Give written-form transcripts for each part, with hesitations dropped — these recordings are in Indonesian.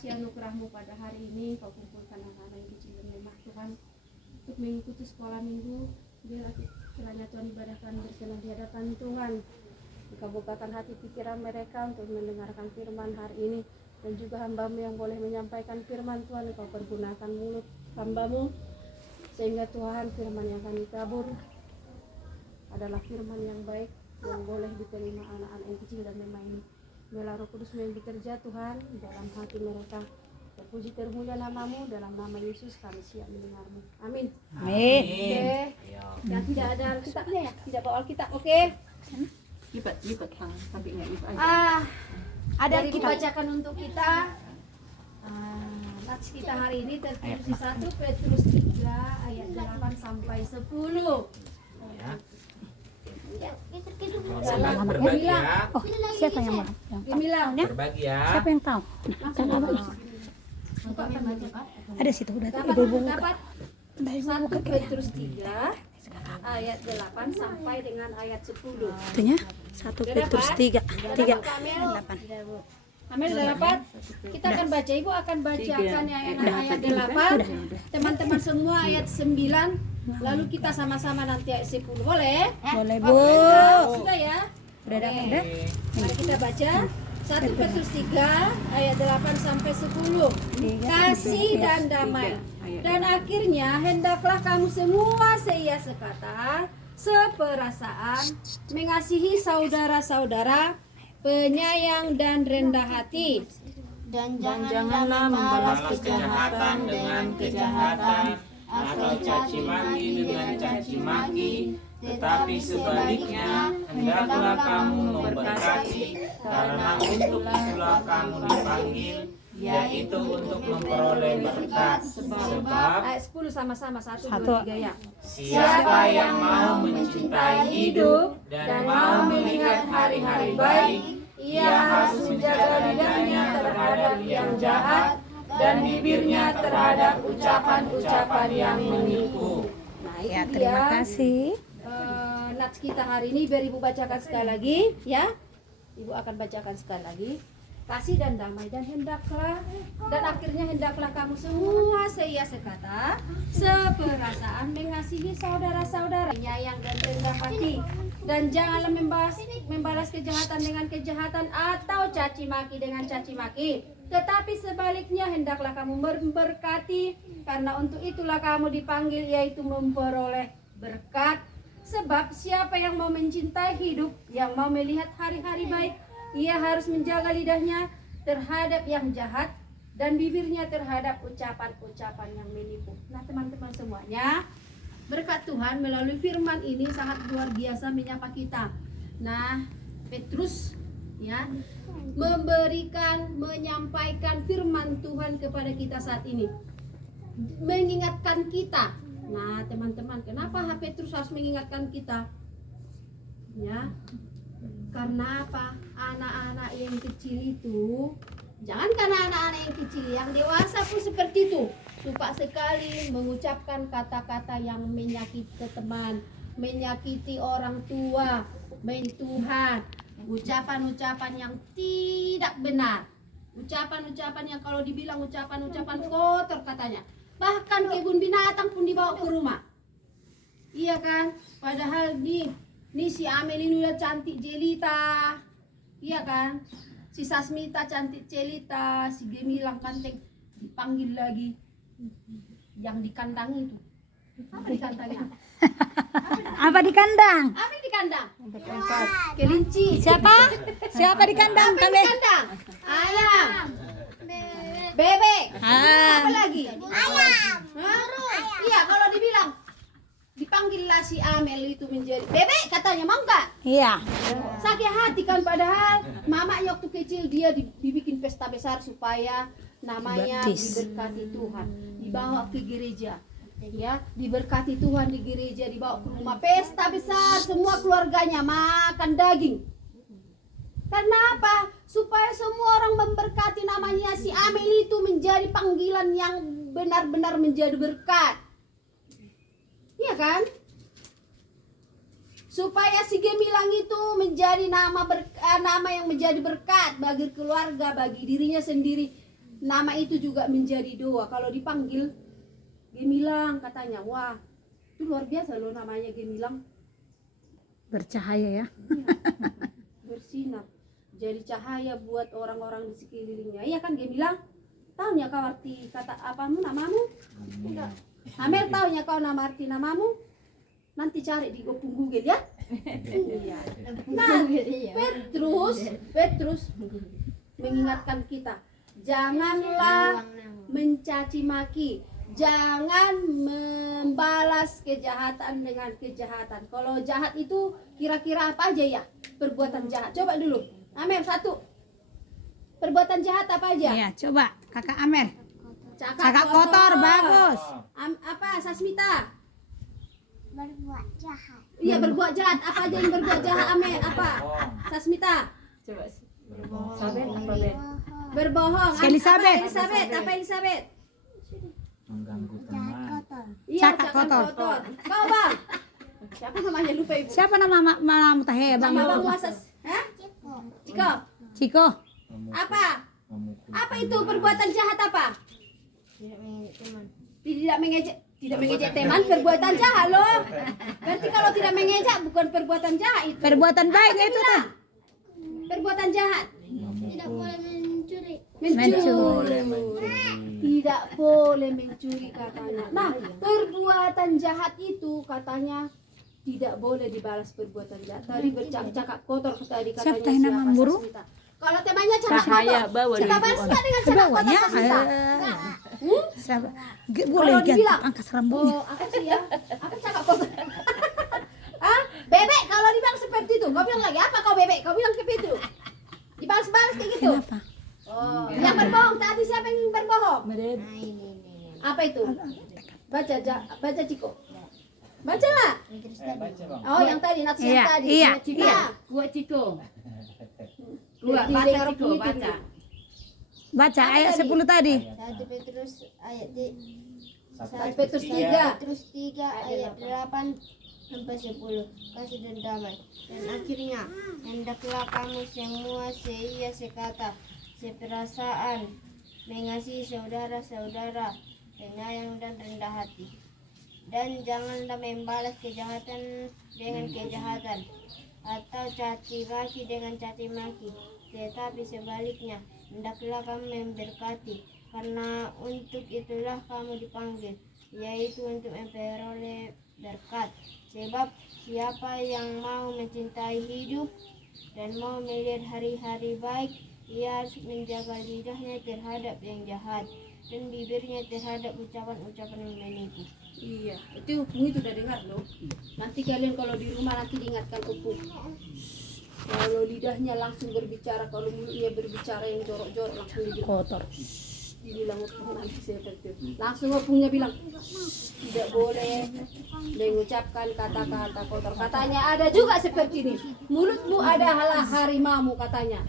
kasih anugerah-Mu pada hari ini. Kau kumpulkan anak-anak yang kecil dan lemah Tuhan untuk mengikuti sekolah minggu. Biar kiranya Tuhan ibadahkan berkenan di hadapan Tuhan. Engkau bukakan hati pikiran mereka untuk mendengarkan firman hari ini. Dan juga hamba-Mu yang boleh menyampaikan firman Tuhan, Engkau pergunakan mulut hamba-Mu sehingga Tuhan firman yang kami tabur adalah firman yang baik yang boleh diterima anak-anak yang kecil dan lemah ini. Biarlah Roh Kudus yang bekerja Tuhan dalam hati mereka. Terpuji termulia nama-Mu, dalam nama Yesus kami siap mendengar-Mu. Amin. Amin. Oke. Dan tidak ada Alkitabnya ya? Tidak bawa Alkitab. Oke. Lipat tapi enggak lipat aja. Ada kita bacakan untuk kita. Nats kita hari ini tertulis di 1 Petrus 3 ayat 8 sampai 10. Selamat berbagi ya. Oh, siapa yang mau? Gemilang. Berbagi ya. Siapa yang tahu? Ada situ udah ibu-ibu buka. Dapat 1 Petrus 3 ayat 8 sampai dengan ayat 10. Itunya 1 Petrus 3 8. Amel udah dapat? Kita akan baca, Ibu akan bacakan ayat 8. Teman-teman semua ayat 9. Lalu kita sama-sama nanti ayat 10. Boleh? Boleh, Bu. Sudah ya? Udah dapat udah? Mari kita baca 1 Petrus 3 ayat 8 sampai 10. Kasih dan damai. Dan akhirnya hendaklah kamu semua seia sekata, seperasaan, mengasihi saudara-saudara, penyayang dan rendah hati. Dan janganlah membalas kejahatan dengan kejahatan atau caci maki dengan caci maki, tetapi sebaliknya hendaklah kamu memberkati, karena untuk itulah kamu dipanggil, yaitu untuk memperoleh berkat. Sebab Ayat 10 sama-sama 1, 2, 3 ya. siapa yang mau mencintai hidup dan mau melihat hari-hari baik, ia harus menjaga lidahnya terhadap yang jahat dan bibirnya terhadap ucapan-ucapan yang menipu. Nah, Ya, itu terima dia. kasih. Nats kita hari ini biar Ibu bacakan sekali lagi ya. Ibu akan bacakan sekali lagi. Kasih dan damai dan akhirnya hendaklah kamu semua seia sekata, seperasaan, mengasihi saudara-saudara, penyayang dan rendah hati, dan janganlah membalas kejahatan dengan kejahatan atau caci maki dengan caci maki, tetapi sebaliknya hendaklah kamu memberkati, karena untuk itulah kamu dipanggil, yaitu memperoleh berkat. Sebab siapa yang mau mencintai hidup, yang mau melihat hari-hari baik, ia harus menjaga lidahnya terhadap yang jahat dan bibirnya terhadap ucapan-ucapan yang menipu. Nah, teman-teman semuanya, berkat Tuhan melalui firman ini sangat luar biasa menyapa kita. Nah, Petrus ya menyampaikan firman Tuhan kepada kita saat ini, mengingatkan kita. Nah, teman-teman, kenapa Petrus harus mengingatkan kita? Ya, karena apa? Anak-anak yang kecil itu, jangan karena anak-anak yang kecil, yang dewasa pun seperti itu, suka sekali mengucapkan kata-kata yang menyakiti teman, menyakiti orang tua, Tuhan, ucapan-ucapan yang tidak benar, ucapan-ucapan yang kalau dibilang ucapan-ucapan kotor katanya, bahkan kebun binatang pun dibawa ke rumah. Iya kan? Padahal Nih si Amel ini udah cantik jelita, iya kan? Si Sasmita cantik jelita, si Gemilang kanteng, dipanggil lagi yang di kandang itu. Apa di kandangnya? Apa di kandang? Apa di kandang? Kelinci. Siapa? Siapa di kandang? Apa di kandang? Ayam. Bebek. Apa lagi? Ayam. Iya, kalau dibilang dipanggillah si Amel itu menjadi bebek katanya, mau nggak? Iya. Sakit hati kan, padahal mamanya waktu kecil dia dibikin pesta besar supaya namanya Baptis. diberkati Tuhan, dibawa ke gereja, ya diberkati Tuhan di gereja, dibawa ke rumah pesta besar, semua keluarganya makan daging. Karena apa? Supaya semua orang memberkati namanya si Amel itu menjadi panggilan yang benar-benar menjadi berkat. Iya kan? Supaya si Gemilang itu menjadi nama yang menjadi berkat bagi keluarga, bagi dirinya sendiri, nama itu juga menjadi doa. Kalau dipanggil Gemilang katanya, wah itu luar biasa loh namanya Gemilang. Bercahaya ya. Bersinar, jadi cahaya buat orang-orang di sekelilingnya. Iya kan Gemilang? Tahu ya kau arti kata apamu, namamu? Enggak. Amel tahu ya kau nama arti namamu? Nanti cari di Google ya. Iya. Nah, Petrus mengingatkan kita, janganlah mencaci maki, jangan membalas kejahatan dengan kejahatan. Kalau jahat itu kira-kira apa aja ya? Perbuatan jahat. Coba dulu. Amel satu. Perbuatan jahat apa aja? Iya, coba Kakak Amel. Cakap kotor, bagus. Apa Sasmita? Berbuat jahat. Iya, berbuat jahat. Apa aja yang berbuat jahat Amel? Apa? Sasmita? Coba sih. Sabet apa Bet? Berbohong. Elizabeth. Apa Elizabeth? Mengganggu Jahat teman. kotor. Iya, Cakap cakap kotor. kotor. Kau bang? Siapa namanya lupa ibu? Siapa nama Mama Tahe? Bang Nama bang Mama. Wasas. Hah? Ciko. Ciko. Ciko. Apa? Memukul Apa itu perbuatan jahat apa? Tidak mengejek teman. Tidak mengejek teman, perbuatan jahat loh. Berarti kalau tidak mengejek bukan perbuatan jahat itu. Perbuatan baik itu tuh. Perbuatan jahat. Tidak boleh mencuri. Mencuri. Tidak boleh mencuri katanya. Nah, perbuatan jahat itu katanya tidak boleh dibalas perbuatan jahat. Tadi bercakap kotor tadi katanya. Siapa yang nama Guru? Sasmita. Kalau temannya cakap Cahaya kotor, bawa kita dari balas ibu nggak dengan cakap kotor Bawahnya Sasmita? boleh Kalau ganti dibilang, pangkas rambutnya. oh, apa sih ya? Apa cakap kotor? Ah, bebek kalau dibilang seperti itu, kau bilang lagi apa kau bebek? Kau bilang seperti itu. Dibalas-balas kayak gitu. Kenapa? Oh, yang berbohong tadi siapa yang berbohong? Nah ini. Apa itu? Baca Ciko. Bacalah. Baca bang. Oh, yang tadi nasihat Iya, tadi. iya, Ciko. iya. Gua Ciko. Jadi Gua baca dengar Ciko, bunyi baca. dulu. Baca Apa ayat tadi? 10 tadi. 1 Petrus ayat 1 Petrus 3. Petrus 3 ayat 8 sampai 10. Kasih dan damai. Dan akhirnya hendaklah kamu semua seia sekata, seperasaan, mengasihi saudara-saudara, penyayang dan rendah hati. Dan janganlah membalas kejahatan dengan kejahatan, atau caci maki dengan caci maki, tetapi sebaliknya hendaklah kamu memberkati, karena untuk itulah kamu dipanggil, yaitu untuk memperoleh berkat. Sebab siapa yang mau mencintai hidup dan mau melihat hari-hari baik, ia harus menjaga lidahnya terhadap yang jahat dan bibirnya terhadap ucapan-ucapan yang menipu. Iya, itu Upung itu udah dengar loh. Nanti kalian kalau di rumah nanti diingatkan Upung. Kalau lidahnya langsung berbicara, kalau mulutnya berbicara yang jorok-jorok langsung dibilang. Kotor. Dibilang Upung nanti seperti itu. Langsung Upungnya bilang, tidak boleh mengucapkan kata-kata kotor. Katanya ada juga seperti ini. Mulutmu adalah harimaumu katanya.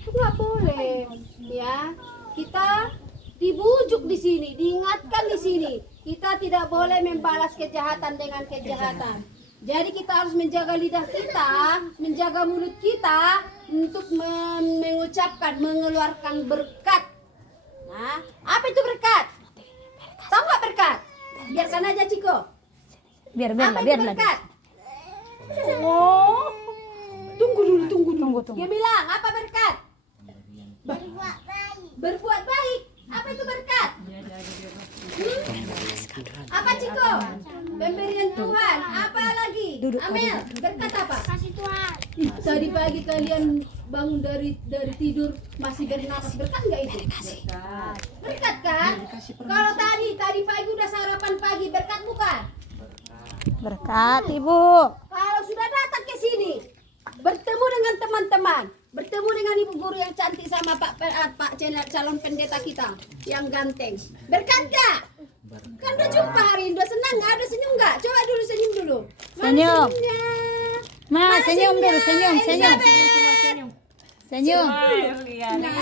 Itu nggak boleh, ya. Kita dibujuk di sini, diingatkan di sini. Kita tidak boleh membalas kejahatan dengan kejahatan. Jadi kita harus menjaga lidah kita, menjaga mulut kita untuk mengucapkan, mengeluarkan berkat. Nah, apa itu berkat? Tahu nggak berkat? Biarkan aja Ciko. Apa itu berkat? Oh, tunggu dulu. Dia bilang apa berkat? Berbuat baik. Berbuat baik. Apa itu berkat? Apa Ciko? Pemberian Tuhan. Apa lagi? Amel, berkat apa? Kasih Tuhan. Ih, tadi pagi kalian bangun dari tidur masih bernapas, berkat nggak itu? Berkat kan? Kalau tadi pagi udah sarapan pagi, berkat bukan? Berkat Ibu. Kalau sudah datang ke sini, bertemu dengan teman-teman, bertemu dengan ibu guru yang cantik sama Pak calon pendeta kita yang ganteng, berkat nggak? Kan udah jumpa hari ini, udah senang nggak? Ada senyum nggak? Coba dulu senyum dulu. Mana Senyum. senyumnya? Mas, senyum dulu, senyum. Elizabeth. Senyum. Nah,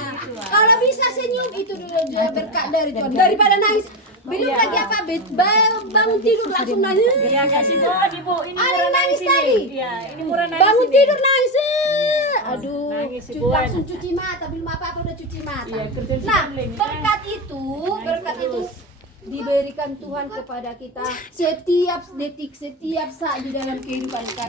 kalau bisa senyum itu dulu juga berkat dari Tuhan. Daripada nangis, belum lagi apa? Bangun tidur langsung nangis. Iya, kasih doa Ibu. Ini Ada yang murah nangis nangis tadi. ini. Iya, ini murah nangis. Bangun ini. tidur nangis. Aduh, Nangis si Buan. langsung cuci mata, belum apa-apa udah cuci mata. Iya, kerja Nah, sendiri. berkat itu diberikan Tuhan kepada kita setiap detik, setiap saat di dalam kehidupan kita.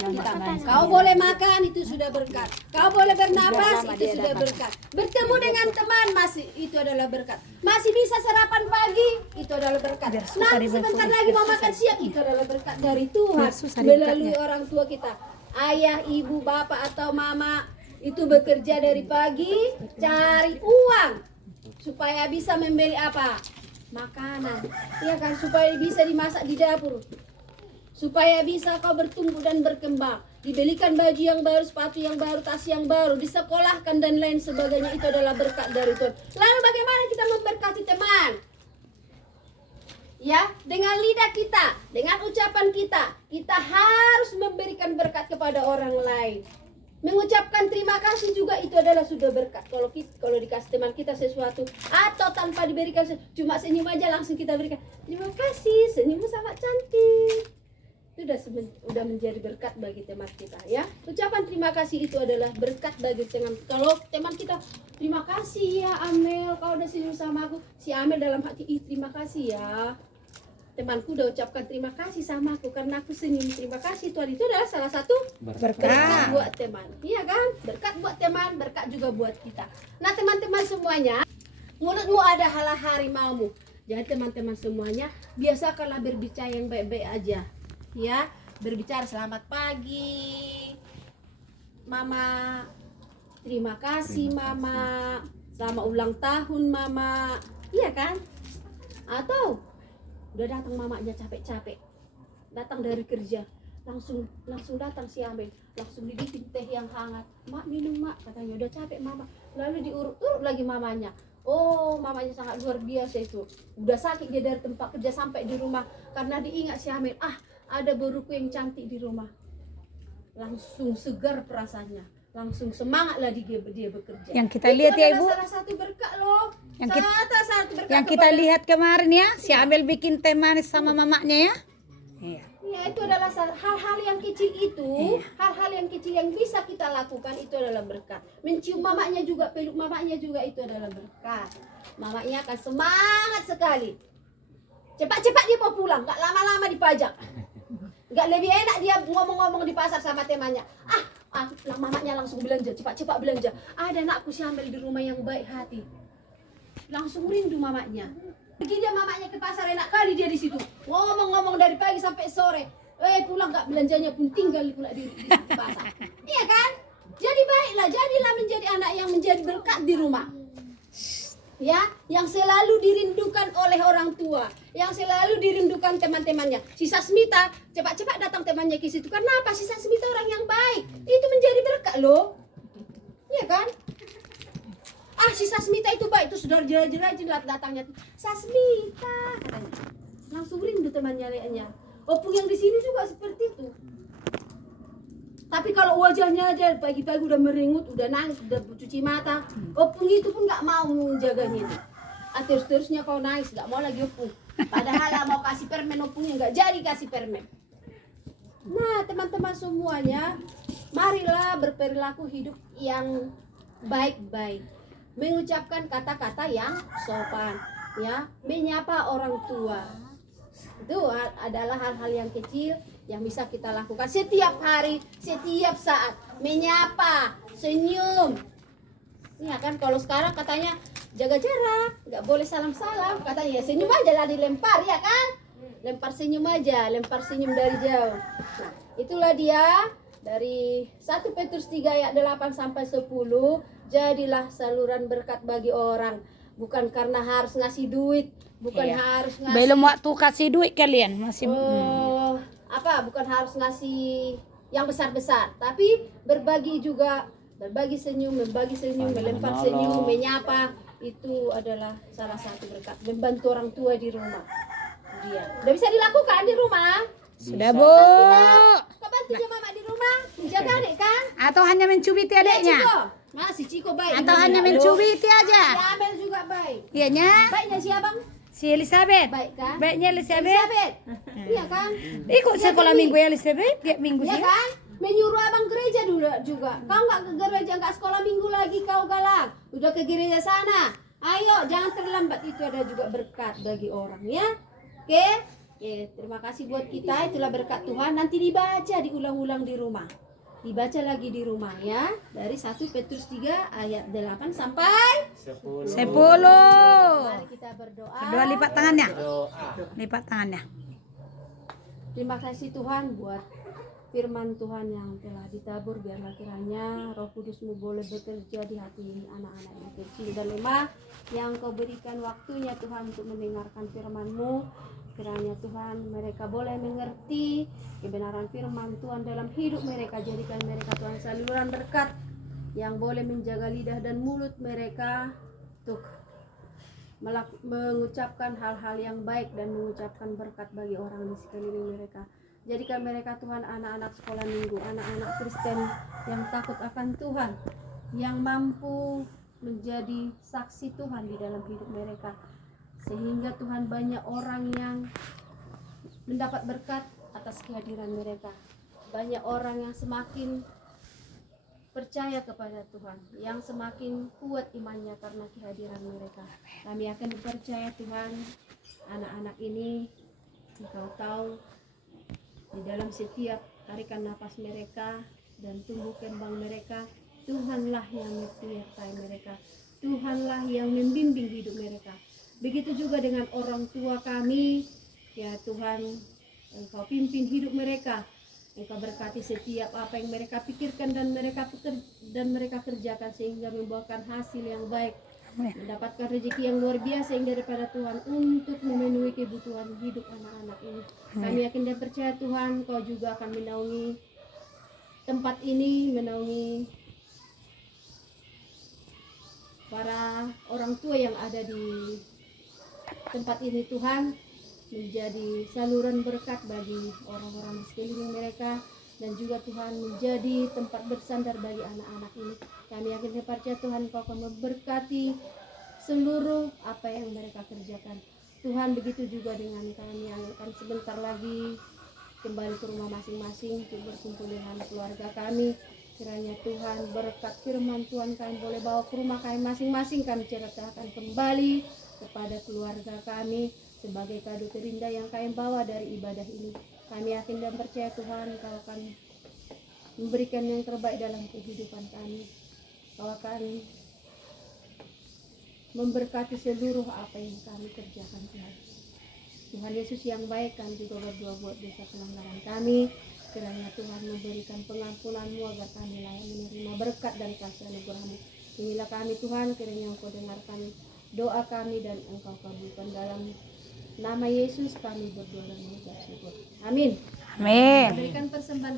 Kau boleh makan, itu sudah berkat. Kau boleh bernapas, itu sudah berkat. Bertemu dengan teman, masih itu adalah berkat. Masih bisa sarapan pagi, itu adalah berkat. Nanti sebentar lagi mau makan siang, itu adalah berkat dari Tuhan melalui orang tua kita. Ayah, ibu, bapak atau mama itu bekerja dari pagi cari uang supaya bisa membeli apa? Makanan. Iya kan, supaya bisa dimasak di dapur. Supaya bisa kau bertumbuh dan berkembang. Dibelikan baju yang baru, sepatu yang baru, tas yang baru, disekolahkan dan lain sebagainya, itu adalah berkat dari Tuhan. Lalu bagaimana kita memberkati teman? Ya, dengan lidah kita, dengan ucapan kita harus memberikan berkat kepada orang lain. Mengucapkan terima kasih juga itu adalah sudah berkat. Kalau dikasih teman kita sesuatu atau tanpa diberikan, cuma senyum aja langsung kita berikan. Terima kasih, senyummu sangat cantik. Itu sudah menjadi berkat bagi teman kita, ya. Ucapan terima kasih itu adalah berkat bagi teman. Kalau teman kita, terima kasih ya Amel, kau udah senyum sama aku. Si Amel dalam hati, terima kasih ya. Temanku udah ucapkan terima kasih sama aku karena aku senyum. Terima kasih Tuhan, itu adalah salah satu berkat buat teman. Iya kan? Berkat buat teman, berkat juga buat kita. Nah teman-teman semuanya, mulutmu ada hala harimaumu. Jadi teman-teman semuanya, biasakanlah berbicara yang baik-baik aja. Ya, berbicara selamat pagi Mama, terima kasih Mama, selamat ulang tahun Mama. Iya kan? Atau udah datang mamanya capek-capek, datang dari kerja, langsung datang si Amel, langsung dibikin teh yang hangat. Mak minum mak, katanya udah capek mama. Lalu diurut-urut lagi mamanya. Oh, mamanya sangat luar biasa itu. Udah sakit dia dari tempat kerja sampai di rumah karena diingat si Amel, ada buruku yang cantik di rumah. Langsung segar perasaannya, langsung semangatlah dia bekerja. Yang kita lihat ya Ibu, salah satu berkat loh. yang kita lihat kemarin ya, si Amel bikin teh manis sama mamanya ya. Iya. Ya, itu adalah hal-hal yang kecil itu, hal-hal yang kecil yang bisa kita lakukan itu adalah berkat. Mencium mamanya juga, peluk mamanya juga itu adalah berkat. Mamanya akan semangat sekali. Cepat-cepat dia mau pulang, gak lama-lama dipajak. Gak lebih enak dia ngomong-ngomong di pasar sama temannya. Mamanya langsung belanja, cepat-cepat belanja. Ada anakku si Amel di rumah yang baik hati. Langsung rindu mamanya. Pergi dia mamanya ke pasar, enak kali dia di situ. Ngomong-ngomong dari pagi sampai sore. Pulang gak belanjanya pun tinggal pula di pasar. Iya kan? Jadi baiklah, jadilah menjadi anak yang menjadi berkat di rumah. Ya, yang selalu dirindukan oleh orang tua, yang selalu dirindukan teman-temannya. Si Sasmita, cepat-cepat datang temannya ke situ. Karena apa? Si Sasmita orang yang baik. Itu menjadi berkat loh. Iya kan? Si Sasmita itu baik, itu sudah jelas datangnya. Sasmita, katanya. Langsung rindu temannya lihatnya. Opung yang di sini juga seperti itu. Tapi kalau wajahnya aja pagi-pagi udah merengut, udah nangis, udah cuci mata, Opung itu pun nggak mau menjaganya itu. Terus-terusnya kau nangis, nggak mau lagi Opung. Padahal mau kasih permen, Opungnya nggak jadi kasih permen. Nah teman-teman semuanya, marilah berperilaku hidup yang baik-baik, mengucapkan kata-kata yang sopan, ya, menyapa orang tua. Itu adalah hal-hal yang kecil yang bisa kita lakukan setiap hari, setiap saat. Menyapa, senyum. Ya kan, kalau sekarang katanya jaga jarak, nggak boleh salam-salam. Katanya ya senyum aja lah, dilempar ya kan. Lempar senyum aja, lempar senyum dari jauh. Nah, itulah dia dari 1 Petrus 3 ayat 8 sampai 10. Jadilah saluran berkat bagi orang. Bukan karena harus ngasih duit, bukan harus ngasih. Belum waktu kasih duit kalian masih. Bukan harus ngasih yang besar-besar, tapi berbagi juga, berbagi senyum, membagi senyum, melempar senyum, menyapa, itu adalah salah satu berkat. Membantu orang tua di rumah. Dia udah bisa dilakukan di rumah. Sudah Bu. Kau bantu mama di rumah, menjaga adik kan? Atau hanya mencubiti adiknya? Masih Ciko baik. Atau hanya mencubiti aja? Si Amel juga baik. Iyanya? Baiknya si abang? Si Elizabeth. Baik kan? Baiknya Elizabeth. Iya kan? Ikut sekolah minggu ya Elizabeth, tiap minggu Iya sih. kan? Menyuruh abang gereja dulu juga. Kau nggak ke gereja, nggak sekolah minggu lagi kau galak. Udah ke gereja sana. Ayo, jangan terlambat. Itu ada juga berkat bagi orang ya. Oke? Oke, terima kasih buat kita. Itulah berkat Tuhan. Nanti dibaca, diulang-ulang di rumah. Dibaca lagi di rumah ya. Dari 1 Petrus 3 ayat 8 sampai 10. 10. mari kita berdoa. Doa lipat tangannya. Doa. Lipat tangannya. Terima kasih Tuhan buat firman Tuhan yang telah ditabur. Biarlah kiranya Roh Kudus-Mu boleh bekerja di hati anak-anak yang kecil dan lemah, yang Kau berikan waktunya Tuhan untuk mendengarkan firman-Mu. Kiranya Tuhan mereka boleh mengerti kebenaran firman Tuhan dalam hidup mereka. Jadikan mereka Tuhan saluran berkat yang boleh menjaga lidah dan mulut mereka untuk mengucapkan hal-hal yang baik dan mengucapkan berkat bagi orang di sekeliling mereka. Jadikan mereka Tuhan anak-anak sekolah minggu, anak-anak Kristen yang takut akan Tuhan, yang mampu menjadi saksi Tuhan di dalam hidup mereka, sehingga Tuhan banyak orang yang mendapat berkat atas kehadiran mereka. Banyak orang yang semakin percaya kepada Tuhan, yang semakin kuat imannya karena kehadiran mereka. Kami akan percaya Tuhan, anak-anak ini Engkau tahu di dalam setiap tarikan nafas mereka dan tumbuh kembang mereka. Tuhanlah yang menyertai mereka, Tuhanlah yang membimbing hidup mereka. Begitu juga dengan orang tua kami, ya Tuhan, Engkau pimpin hidup mereka. Engkau berkati setiap apa yang mereka pikirkan dan mereka kerjakan, sehingga membuahkan hasil yang baik, mendapatkan rezeki yang luar biasa yang daripada Tuhan untuk memenuhi kebutuhan hidup anak-anak ini. Kami yakin dan percaya Tuhan, Kau juga akan menaungi tempat ini, menaungi para orang tua yang ada di tempat ini Tuhan, menjadi saluran berkat bagi orang-orang di sekeliling mereka, dan juga Tuhan menjadi tempat bersandar bagi anak-anak ini. Kami yakin dan percaya Tuhan, Kau akan memberkati seluruh apa yang mereka kerjakan. Tuhan, begitu juga dengan kami yang akan sebentar lagi kembali ke rumah masing-masing untuk berkumpul dengan keluarga kami. Kiranya Tuhan berkat firman Tuhan kami boleh bawa ke rumah kami masing-masing. Kami ceritakan kembali kepada keluarga kami sebagai kado terindah yang kami bawa dari ibadah ini. Kami yakin dan percaya Tuhan, Kau akan memberikan yang terbaik dalam kehidupan kami. Kau akan memberkati seluruh apa yang kami kerjakan Tuhan. Tuhan Yesus yang baik, kami juga berdoa buat dosa pelanggaran kami. Kiranya Tuhan memberikan pengampunan-Mu agar kami layak menerima berkat dan kasih anugerah-Mu. Inilah kami Tuhan, kiranya Engkau dengarkan doa kami dan Engkau kabulkan. Dalam nama Yesus kami berdoa dan mengucap syukur. Amin. Amin. Berikan persembahan